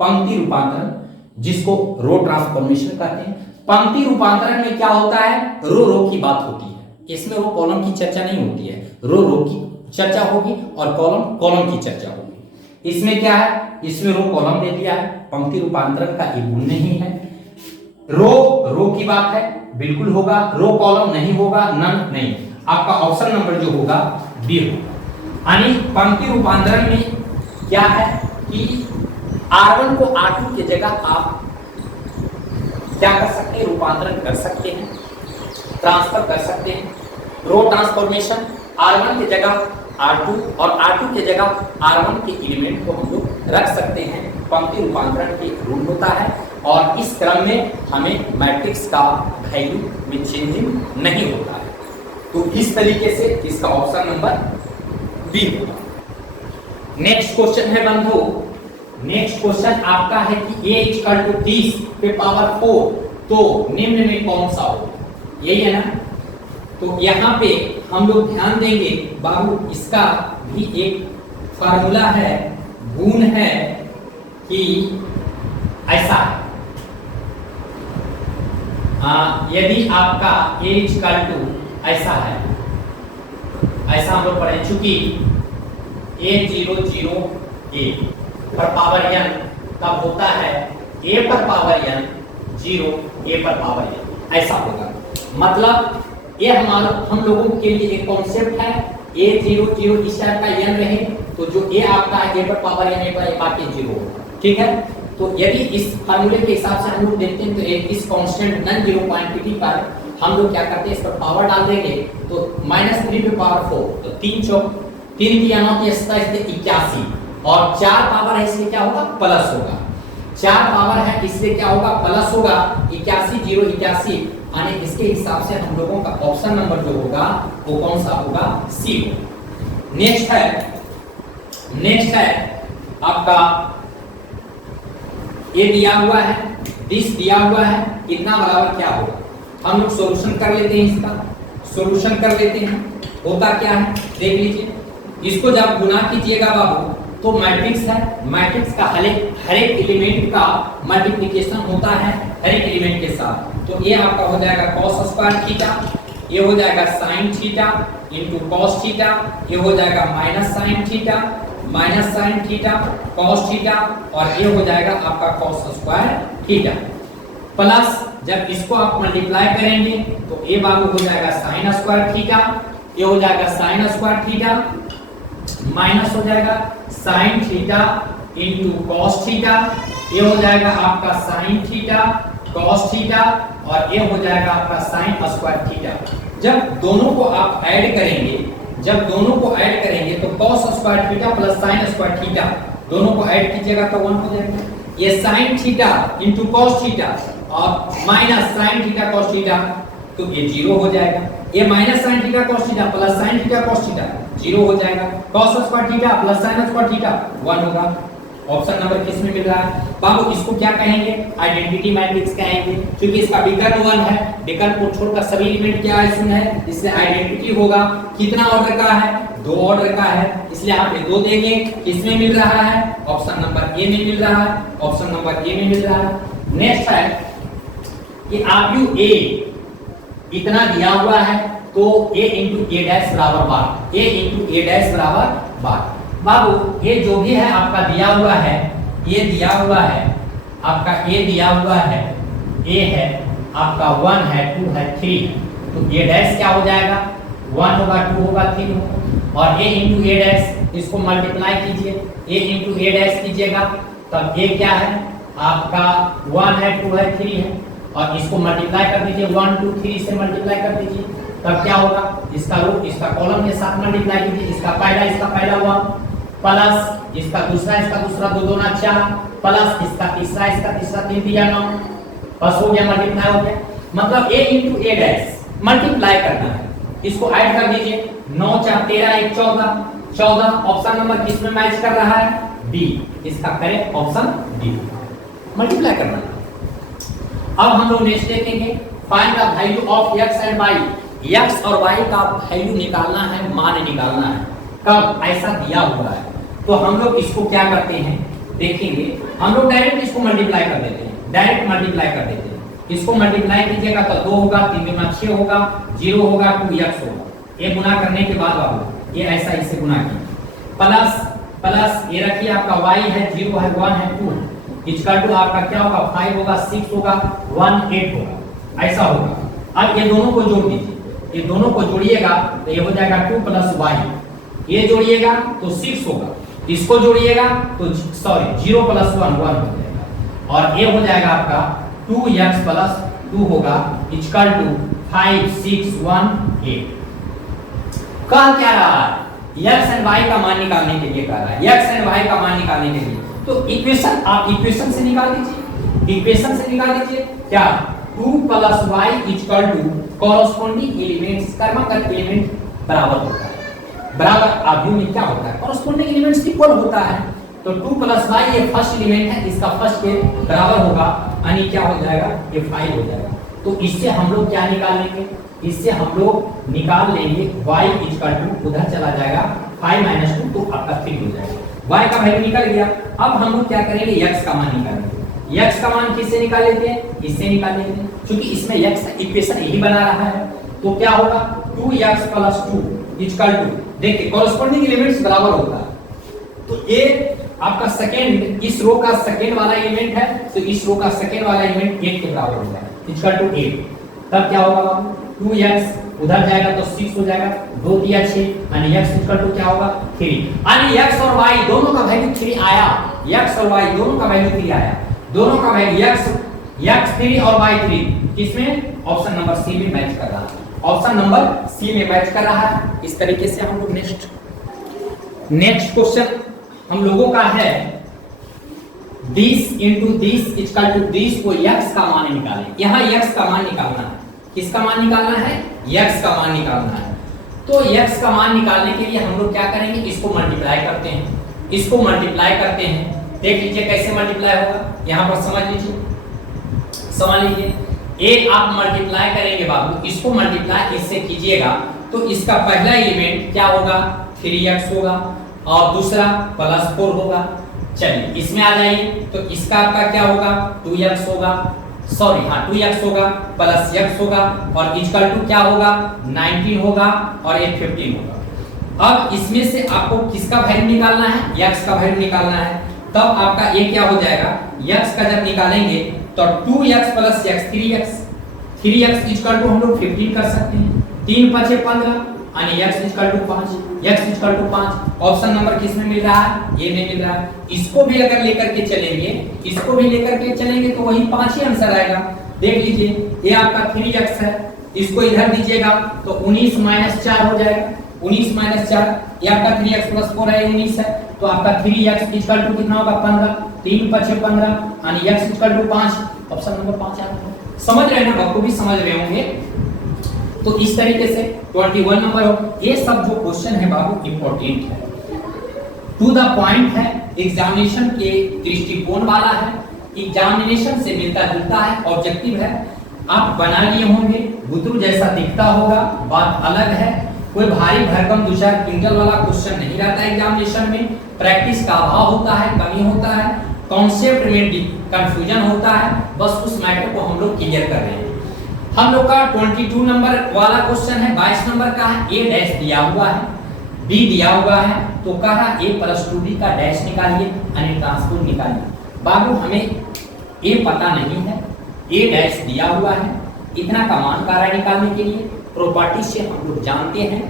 पंक्ति रूपांतरण जिसको रो ट्रांसफॉर्मेशन कहते हैं। पंक्ति रूपांतरण में क्या होता है, रो की बात होती है, इसमें रो कॉलम की चर्चा नहीं होती है, रो की चर्चा होगी और कॉलम की चर्चा होगी। इसमें क्या है, इसमें रो कॉलम दे दिया है, पंक्ति रूपांतरण का एक गुण नहीं है। रो की बात है, बिल्कुल होगा, रो कॉलम नहीं होगा, नन नहीं। आपका ऑप्शन नंबर जो होगा बी होगा। यानी पंक्ति रूपांतरण में क्या है कि R1 को R2 की जगह आप क्या कर सकते हैं, रूपांतरण कर सकते हैं, ट्रांसफर कर सकते हैं। रो ट्रांसफॉर्मेशन, R1 की जगह R2 और R2 की जगह R1 के एलिमेंट को हम लोग रख सकते हैं। पंक्ति रूपांतरण के रूल होता है और इस क्रम में हमें मैट्रिक्स का वैल्यू में चेंजिंग नहीं होता है। तो इस तरीके से इसका ऑप्शन नंबर बी होगा। नेक्स्ट क्वेश्चन है बंधु, नेक्स्ट क्वेश्चन आपका है कि a = 30 पे पावर 4 तो निम्न में कौन सा हो, यही है ना। तो यहाँ पे हम लोग ध्यान देंगे बाबू, इसका भी एक फार्मूला है, गुण है कि ऐसा है। यदि आपका a = ऐसा है, ऐसा हम लोग पढ़े, चूंकि a पर पावर n तब होता है a पर पावर n 0 a पर पावर n, ऐसा होगा। मतलब ये हम लोगों के लिए एक कॉन्सेप्ट है, a 0 0 इस टाइप का n रहे तो जो a आपका है a पर पावर n a बाकी 0 होगा, ठीक है। तो यदि इस फार्मूले के हिसाब से हम लोग देखते हैं तो इस कांस्टेंट नॉन जीरो क्वांटिटी पर हम लोग क्या करते हैं, इस पर पावर डाल देंगे तो -3 पे पावर 4, तो 3 चौक 3 की 9 की 81 और 4 पावर है इसलिए क्या होगा, प्लस होगा। 4 पावर है इसलिए क्या होगा, प्लस होगा। 81 0 81, यानी इसके हिसाब से हम लोगों का ऑप्शन नंबर जो होगा वो कौन सा होगा, सी होगा। नेक्स्ट है आपका ये दिया हुआ है, 20 दिया हुआ है, कितना बराबर क्या होगा। हम लोग सॉल्यूशन कर लेते हैं, इसका सॉल्यूशन कर लेते हैं। होता क्या है देख लीजिए, इसको जब गुना कीजिएगा बाबू तो मैट्रिक्स है, मैट्रिक्स का हर एक एलिमेंट का मल्टीप्लिकेशन होता है हर एक एलिमेंट के साथ। तो ये आपका हो जाएगा cos स्क्वायर थीटा, ये हो जाएगा sin theta into cos theta, ये हो जाएगा sin थीटा cos थीटा, और ये हो जाएगा आपका cos स्क्वायर थीटा। प्लस जब इसको आप मल्टीप्लाई करेंगे तो ये बाबू हो जाएगा sin स्क्वायर थीटा, ये हो जाएगा sin स्क्वायर थीटा, माइनस हो जाएगा sin theta into cos theta, ये हो जाएगा आपका sin थीटा cos थीटा, और ये हो जाएगा आपका sin स्क्वायर थीटा। जब दोनों को आप ऐड करेंगे जब दोनों को ऐड करेंगे तो cos square theta plus sin square theta दोनों को ऐड कीजिएगा तो 1 हो जाएगा। ये sin theta into cos theta और minus sin theta cos theta तो ये 0 हो जाएगा। ये minus sin theta cos theta plus sin theta cos theta 0 हो जाएगा। cos square theta plus sin square theta 1 होगा। ऑप्शन नंबर किस में मिल रहा है बाबू? इसको क्या कहेंगे? आइडेंटिटी मैट्रिक्स कहेंगे, क्योंकि इसका विकर्ण 1 है, विकर्ण को छोड़कर सभी एलिमेंट क्या है? शून्य है, इसलिए आइडेंटिटी होगा। कितना ऑर्डर का है? 2 ऑर्डर का है, इसलिए आप ये 2 देंगे। किसमें मिल रहा है? ऑप्शन नंबर ए में मिल रहा है। ऑप्शन नंबर ए में मिल रहा है। नेक्स्ट है कि आप यू ए इतना दिया हुआ है तो a इंटू ए डैश बराबर 12, a इंटू ए डैश बराबर 12। बाबू ये जो भी है आपका दिया हुआ है, ये दिया हुआ है आपका a दिया हुआ है, a है आपका 1 है 2 है 3 है, तो a डैश क्या हो जाएगा? 1 होगा 2 होगा 3 होगा। और a इंटू ए डैश इसको मल्टीप्लाई कीजिए, a इंटू ए डैश कीजिएगा तब a क्या है आपका 1 है 2 है 3 है, और इसको मल्टीप्लाई कर दीजिए 1 2 3 से मल्टीप्लाई कर दीजिए तब क्या होगा? इसका रो इसका कॉलम के साथ मल्टीप्लाई कीजिए, इसका पहला 1 प्लस इसका दूसरा 2 2 4 प्लस इसका तीसरा 3 3 9 बस हो गया, मल्टीप्लाई हो गया। मतलब a into A dash multiply करना है, इसको ऐड कर दीजिए 9 4 13 1 14। ऑप्शन नंबर किस में मैच कर रहा है? डी। इसका करेक्ट ऑप्शन डी, मल्टीप्लाई करना है। अब हम लोग नेक्स्ट देखेंगे find the value of x and y। x और y का वैल्यू निकालना है, मान निकालना है। कब? ऐसा दिया हुआ है तो हम लोग इसको क्या करते हैं देखेंगे, हम लोग डायरेक्ट इसको मल्टीप्लाई कर देते हैं, इसको मल्टीप्लाई कीजिएगा तो 2 होगा 3 गुना 6 होगा 0 होगा 2x होगा। ये गुना करने के बाद बाबू ये ऐसा इसे गुना कीजिए प्लस ये रखिए आपका y है 0 है 1 है 2 है इक्वल टू आपका क्या होगा? 5 होगा 6 होगा 1 8 होगा, ऐसा होगा। अब ये दोनों को जोड़ दीजिए, ये दोनों को जोड़िएगा तो ये हो जाएगा 2 प्लस y, ये जोड़िएगा तो 6 होगा, इसको जोड़िएगा तो 0 प्लस 1 1 हो जाएगा, और ये हो जाएगा आपका 2x प्लस 2 होगा इक्वल टू 5 6 1 8। कह क्या रहा है? x एंड y का मान निकालने के लिए कह रहा है, x एंड y का मान निकालने के लिए। तो इक्वेशन आप इक्वेशन से निकाल दीजिए, क्या 2 plus y equal to corresponding elements, क्रमागत एलिमेंट बराबर होता है। बराबर आव्यूह में क्या होता है? कॉरस्पॉन्डिंग एलिमेंट्स इक्वल होता है। तो 2 प्लस y ये फर्स्ट एलिमेंट है, इसका फर्स्ट के बराबर होगा, यानी क्या हो जाएगा? ये 5 हो जाएगा। तो इससे हम लोग क्या निकाल लेंगे? इससे हम लोग निकाल लेंगे y इक्वल टू उधर चला जाएगा 5 माइनस 2 तो आपका 3 हो जाएगा। y का वैल्यू निकल गया। अब हम लोग क्या करेंगे? x का मान निकालेंगे। x का मान किससे निकाल लेते हैं? इससे निकाल लेते हैं, क्योंकि इसमें x इक्वेशन यही बना रहा है। तो क्या होगा? 2x प्लस 2 इक्वल टू, देखिए कॉरस्पॉन्डिंग एलिमेंट्स बराबर होता है। तो ये आपका सेकंड, इस रो का सेकंड वाला एलिमेंट है तो इस रो का सेकंड वाला एलिमेंट 8 के बराबर होगा इक्वल टू 8। तब क्या होगा? 2x उधर जाएगा तो 6 हो जाएगा, 2 दिया 6 यानी x इक्वल टू क्या होगा? 3। यानी x और y दोनों का वैल्यू 3 आया, x और y दोनों का वैल्यू 3 आया, दोनों का वैल्यू x 3 और y 3 किसमें? ऑप्शन नंबर सी में मैच कर रहा है, ऑप्शन नंबर सी में मैच कर रहा है। इस तरीके से हम लोग नेक्स्ट क्वेश्चन हम लोगों का है 20 इंटू 20 इक्वल टू 20 को x का मान निकालें। यहाँ x का मान निकालना है, किसका मान निकालना है? x का मान निकालना है। तो x का मान निकालने के लिए हम लोग क्या करेंगे? इसको मल्टीप्लाई करते हैं, देख लीजिए कैसे मल्टीप्लाई होगा, यहाँ पर समझ लीजिए। एक आप मल्टीप्लाई करेंगे बाबू, इसको मल्टीप्लाई इससे कीजिएगा तो इसका पहला एलिमेंट क्या होगा? 3x होगा और दूसरा प्लस 4 होगा। चलिए इसमें आ जाइए तो इसका आपका क्या होगा? 2x होगा प्लस x होगा और इक्वल टू क्या होगा? 19 होगा और ये 15 होगा। अब इसमें से आपको किसका वैल्यू निकालना है? x का वैल्यू निकालना है। तब आपका ये क्या हो जाएगा? x का जब निकालेंगे तो 2x plus x 3x equal to हम लोग 15 कर सकते हैं, 3 5 15 यानी x equal to 5, option number किस में मिल रहा है? ये में मिल रहा है। इसको भी अगर लेकर के चलेंगे तो वही 5 ही आंसर आएगा। देख लीजिए ये आपका 3x है, इसको इधर दीजिएगा तो 19 माइनस 4 हो जाएगा, 19 माइनस 4, ये आपका 3x प्लस 4 है, 19 है, तो आपका 3x इक्वल टू कितना होगा 15, 3 × 6 15 यानी x equal to 5, option number 5 है। समझ रहे हैं ना, आपको भी समझ रहे होंगे। तो इस तरीके से 21 नंबर हो। ये सब जो क्वेश्चन है बाबू इंपॉर्टेंट है, टू द पॉइंट है, एग्जामिनेशन के दृष्टिकोण वाला है, एग्जामिनेशन से मिलता जुलता है, ऑब्जेक्टिव है। आप बना लिए होंगे, बुतरू जैसा दिखता होगा, बात अलग है। कोई भारी भरकम 2-4 क्विंटल वाला क्वेश्चन नहीं रहता है एग्जामिनेशन में, प्रैक्टिस का अभाव होता है, कमी होता है, कॉन्सेप्ट में कंफ्यूजन होता है, बस उस मैटर को हम लोग क्लियर कर रहे हैं। हम लोग का 22 नंबर वाला क्वेश्चन है, 22 नंबर का है, ए डैश दिया हुआ है, बी दिया हुआ है, तो कहा a + 2b का डैश निकालिए यानी ट्रांसपोज निकालिए। बाबू हमें ए पता नहीं है, ए डैश दिया हुआ है, इतना का मान का रहा निकालने के लिए प्रॉपर्टी से हम लोग जानते हैं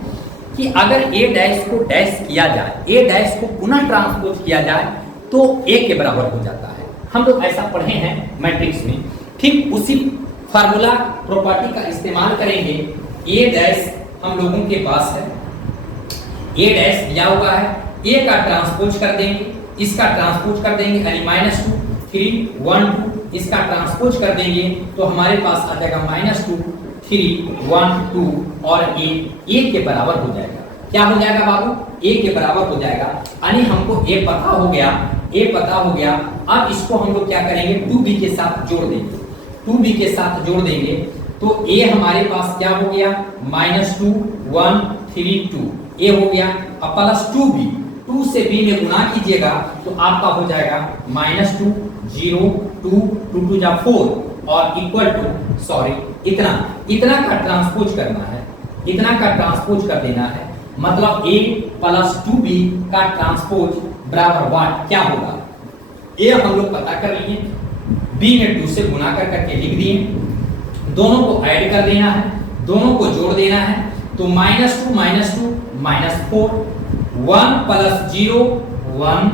कि अगर ए डैश को डैश किया जाए, ए डैश को पुनः ट्रांसपोज किया जाए तो ए के बराबर हो जाता है। हम लोग ऐसा पढ़े हैं मैट्रिक्स में, ठीक उसी फार्मूला प्रॉपर्टी का इस्तेमाल करेंगे। ए डैश हम लोगों के पास है, ए डैश दिया हुआ है, ए का ट्रांसपोज कर देंगे, इसका ट्रांसपोज कर देंगे यानी -2 3 1 2, इसका ट्रांसपोज कर देंगे तो हमारे पास आ जाएगा -2 3 1 2 और ए के बराबर हो जाएगा। क्या हो जाएगा बाबू? ए के बराबर हो जाएगा, यानी हमको ए पता हो गया, ए पता हो गया। अब इसको हम लोग क्या करेंगे 2b के साथ जोड़ देंगे, 2b के साथ जोड़ देंगे तो ए हमारे पास क्या हो गया -2 1 3 2, ए हो गया, अब +2b, 2 से b में गुणा कीजिएगा तो आपका हो जाएगा -2 0 2 2 2 जा 4 और इक्वल टू सॉरी इतना का ट्रांसपोज करना है, इतना का ट्रांसपोज कर देना है, मतलब a + 2b का ट्रांसपोज बराबर व्हाट क्या होगा? ए हम लोग पता कर लिए, b में 2 से गुणा कर करके लिख दिए, दोनों को ऐड कर देना है, दोनों को जोड़ देना है तो -2 -2 -4 1 + 0 1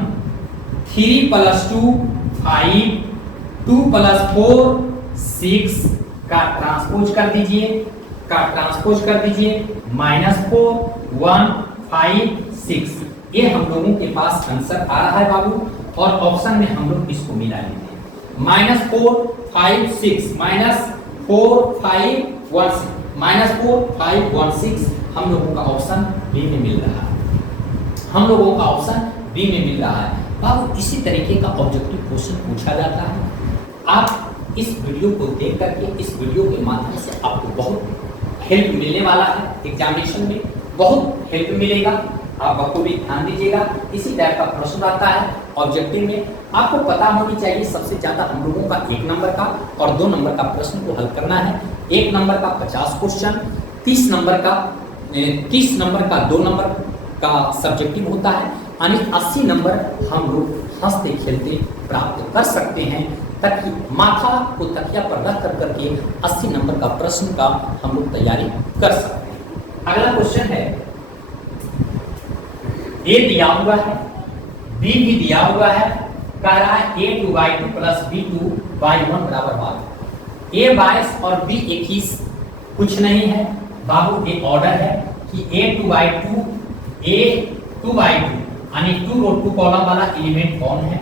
3 + 2 5 2 + 4 6 का ट्रांसपोज कर दीजिए, -4 1 5 6, ये हम लोगों के पास आंसर आ रहा है बाबू। और ऑप्शन में हम लोग इसको मिला लेते हैं, -4 5 6 -4 5 1 6 -4 5 1 6 हम लोगों का ऑप्शन बी में मिल रहा है, हम लोगों का ऑप्शन बी में मिल रहा है बाबू। इसी तरीके का ऑब्जेक्टिव क्वेश्चन पूछा जाता है। आप इस वीडियो को देख करके, इस वीडियो के माध्यम से आपको बहुत हेल्प मिलने वाला है, एग्जामिनेशन में बहुत हेल्प मिलेगा। आप आपको भी ध्यान दीजिएगा, इसी टाइप का प्रश्न आता है ऑब्जेक्टिव में। आपको पता होनी चाहिए सबसे ज्यादा हम लोगों का 1 नंबर का और 2 नंबर का प्रश्न को हल करना है। 1 नंबर का 50 क्वेश्चन, 30 नंबर का 2 नंबर का सब्जेक्टिव होता है, यानी 80 नंबर हम लोग हंसते खेलते प्राप्त कर सकते हैं, ताकि माथा को तकिया पर रख कर करके 80 नंबर का प्रश्न का हम लोग तैयारी कर सकते हैं। अगला क्वेश्चन है, ए दिया हुआ है, बी भी दिया हुआ है, कह रहा है a2/2 + b2/1 बराबर 12। a 22 और b 21 कुछ नहीं है बाबू, एक ऑर्डर है कि a2/2 यानी 2 रो 2 कॉलम वाला एलिमेंट कौन है,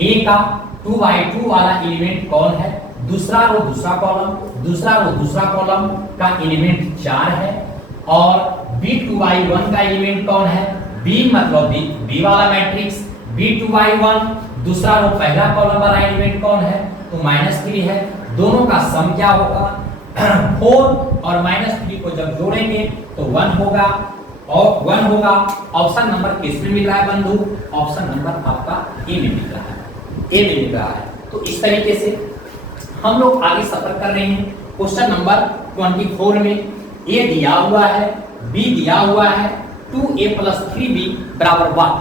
a का 2/2 वाला एलिमेंट कौन है, दूसरा रो दूसरा कॉलम का एलिमेंट 4 है, और b2/1 का एलिमेंट कौन है, b मतलब b वाला मैट्रिक्स, b2/1 दूसरा रो पहला कॉलम वाला एलिमेंट कौन है तो -3 है। दोनों का सम क्या होगा 4 और -3 को जब जोड़ेंगे तो 1 होगा, और 1 होगा। ऑप्शन नंबर किस में मिल रहा है बंधु? ऑप्शन नंबर आपका ए में मिल रहा है, ए में मिल रहा है। तो इस तरीके से हम लोग आगे सफर कर रहे हैं। क्वेश्चन नंबर 24 में ए दिया हुआ है, बी दिया हुआ है, 2a + 3b बराबर 1,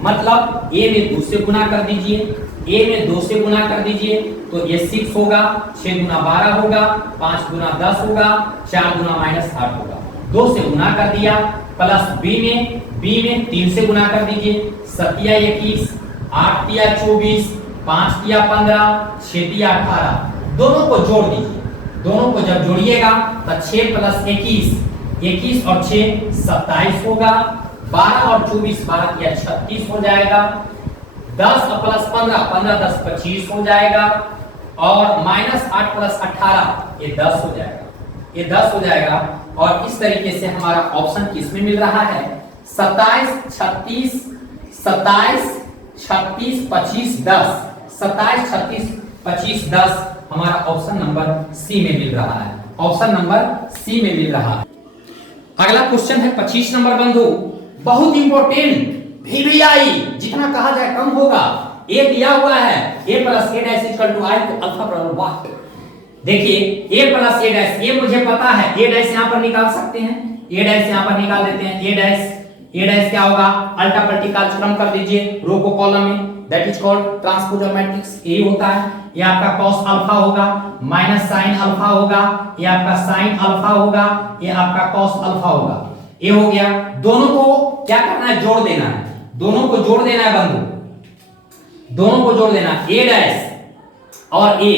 मतलब a में 2 से गुना कर दीजिए, a में 2 से गुना कर दीजिए तो ये 6 होगा, 6 × 12 होगा, 5 × 10 होगा, 4 × -8 होगा, 2 से गुना कर दिया, प्लस b में 3 से गुना कर दीजिए, 7 × 21, 8 × 24, 5 × 15, 6 × 18, दोनों को जोड़ दीजिए, दोनों को जब जोड़िएगा तो 6 + 21 21 और 6 27 होगा, 12 और 24 12 या 36 हो जाएगा, 10 प्लस 15 15 10 25 हो जाएगा, और -8 प्लस 18 ये 10 हो जाएगा, ये 10 हो जाएगा। और इस तरीके से हमारा ऑप्शन किसमें मिल रहा है, 27 36 27 36 25 10, 27 36 25 10 हमारा ऑप्शन नंबर सी में मिल रहा है, ऑप्शन नंबर सी में मिल रहा है। अगला क्वेश्चन है 25 नंबर बंधु, बहुत इंपॉर्टेंट, VVI जितना कहा जाए कम होगा। ए दिया हुआ है a plus a dash equal to i को अल्फा बराबर व्हाट। देखिए a प्लस a डैश, ये मुझे पता है, a डैश यहां पर निकाल सकते हैं, a डैश यहां पर निकाल देते हैं, a डैश क्या होगा, अल्टा पल्टी कार्यक्रम कर दीजिए रो को कॉलम में, that is called transpose matrix. A होता है, ये आपका cos अल्फा होगा माइनस sin अल्फा होगा, ये आपका sin अल्फा होगा, ये आपका cos अल्फा होगा। ये हो गया, दोनों को क्या करना है, जोड़ देना है, दोनों को जोड़ देना है बंधु, दोनों को जोड़ देना, a डैश और a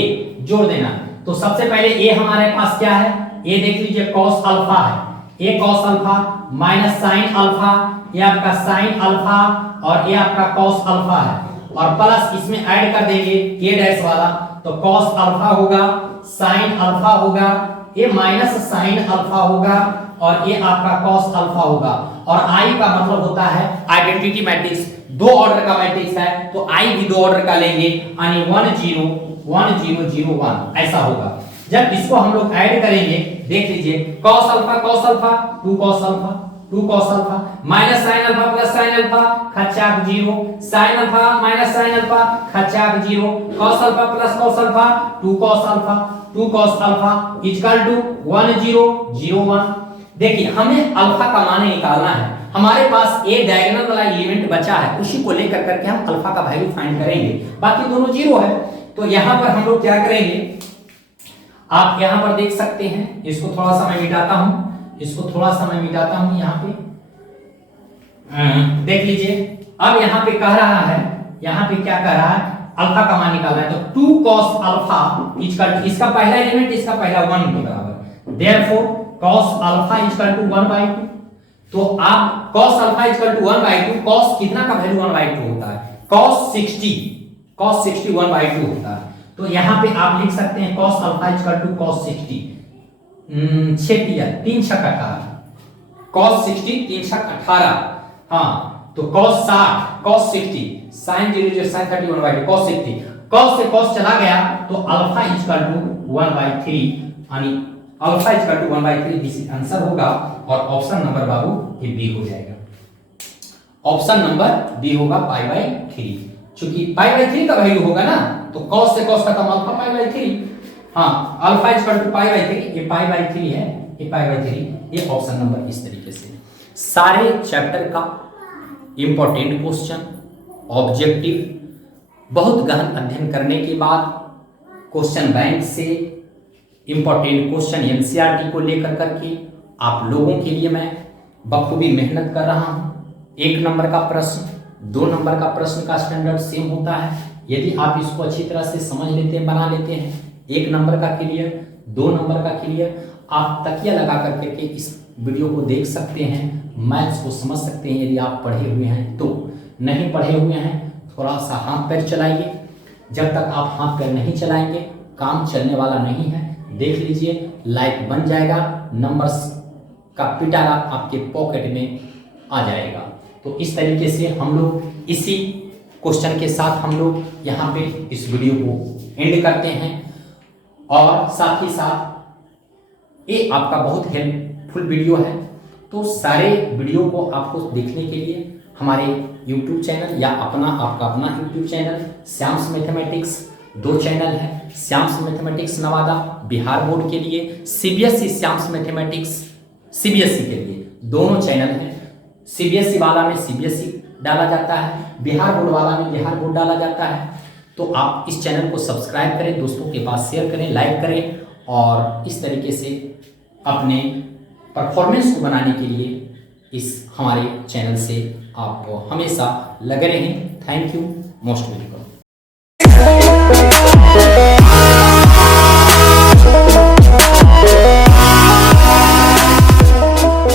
जोड़ देना। तो सबसे पहले a हमारे पास क्या है, a देख लीजिए cos अल्फा है, a cos alpha minus sin alpha, ये आपका sin अल्फा और ये आपका cos अल्फा है, और प्लस इसमें ऐड कर देंगे a डैश वाला, तो cos अल्फा होगा sin अल्फा होगा, ये माइनस sin अल्फा होगा और ये आपका cos अल्फा होगा। और i का मतलब होता है आइडेंटिटी मैट्रिक्स, दो ऑर्डर का मैट्रिक्स है तो i भी दो ऑर्डर का लेंगे, यानी 1 0 1 0 0 1 ऐसा होगा। जब इसको हम लोग ऐड करेंगे, देख लीजिए cos alpha 2 cos alpha 2 cos alpha minus sin alpha plus sin alpha खचाक 0, sin alpha minus sin alpha खचाक 0, cos alpha plus cos alpha 2 cos alpha 2 cos alpha equal to 1 0 0 1। देखिए हमें अल्फा का मान निकालना है, हमारे पास एक डायगोनल वाला एलिमेंट बचा है, उसी को लेकर करके हम अल्फा का वैल्यू फाइंड करेंगे, बाकी दोनों जीरो है। तो यहाँ पर हम लोग क्या करेंगे, आप यहाँ पर देख सकते हैं, इसको थोड़ा सा मैं मिटाता हूँ, इसको थोड़ा सा मैं मिटाता हूँ, यहाँ पे देख लीजिए। अब यहाँ पे कह रहा है, यहाँ पे क्या कह रहा है, अल्फा का मान निकालना है, तो 2 cos अल्फा इक्वल, इसका पहला एलिमेंट इसका पहला 1 के बराबर, therefore cos alpha equal to 1/2। तो आप cos alpha equal to 1/2, cos कितना का वैल्यू 1/2 होता है, cos 60 1/2 होता है। तो यहाँ पे आप लिख सकते हैं cos alpha equal to cos 60, 3 छक 18, cos 60 3 छक 18, हाँ तो cos 60 cos 60 sin 0 sin 30 1/2 cos 60, cos से cos चला गया तो अल्फा इक्वल टू 1/3, यानी alpha equal to 1/3 this answer होगा। और ऑप्शन नंबर बाबू ये बी हो जाएगा, ऑप्शन नंबर बी होगा π/3, क्योंकि π/3 का वैल्यू होगा ना, तो cos से cos खत्म अल्फा π/3, हाँ अल्फा इक्वल टू π/3, ये π/3 है, ये π/3, ये ऑप्शन नंबर इस तरीके से। सारे चैप्टर का इंपॉर्टेंट क्वेश्चन ऑब्जेक्टिव बहुत गहन अध्ययन करने के बाद क्वेश्चन बैंक से इंपॉर्टेंट क्वेश्चन एनसीईआरटी को लेकर करके आप लोगों के लिए मैं बखूबी मेहनत कर रहा हूं। 1 नंबर का प्रश्न 2 नंबर का प्रश्न का स्टैंडर्ड सेम होता है, यदि आप इसको अच्छी तरह से समझ लेते हैं, बना लेते हैं, 1 नंबर का क्लियर 2 नंबर का क्लियर, आप तकिया लगा करके इस वीडियो को देख सकते हैं, मैथ्स को समझ सकते हैं। यदि आप पढ़े हुए हैं तो, नहीं पढ़े हुए हैं थोड़ा सा हाथ पैर चलाइए, जब तक आप हाथ पैर नहीं चलाएंगे काम चलने वाला नहीं है। देख लीजिए लाइफ बन जाएगा, नंबर्स का पिटारा आपके पॉकेट में आ जाएगा। तो इस तरीके से हम लोग इसी क्वेश्चन के साथ हम लोग यहाँ पे इस वीडियो को एंड करते हैं, और साथ ही साथ ये आपका बहुत हेल्पफुल वीडियो है। तो सारे वीडियो को आपको देखने के लिए हमारे YouTube चैनल या आपका अपना YouTube channel Shyam's mathematics, 2 channel है, श्याम्स मैथमेटिक्स नवादा बिहार बोर्ड के लिए, CBSE श्याम्स मैथमेटिक्स CBSE के लिए, दोनों चैनल हैं। CBSE वाला में CBSE डाला जाता है, बिहार बोर्ड वाला में बिहार बोर्ड डाला जाता है। तो आप इस चैनल को सब्सक्राइब करें, दोस्तों के पास शेयर करें, लाइक करें, और इस तरीके से अपने परफॉर्मेंस को बनाने के लिए इस हमारे चैनल से आप हमेशा लगे रहें। Thank you, most welcome.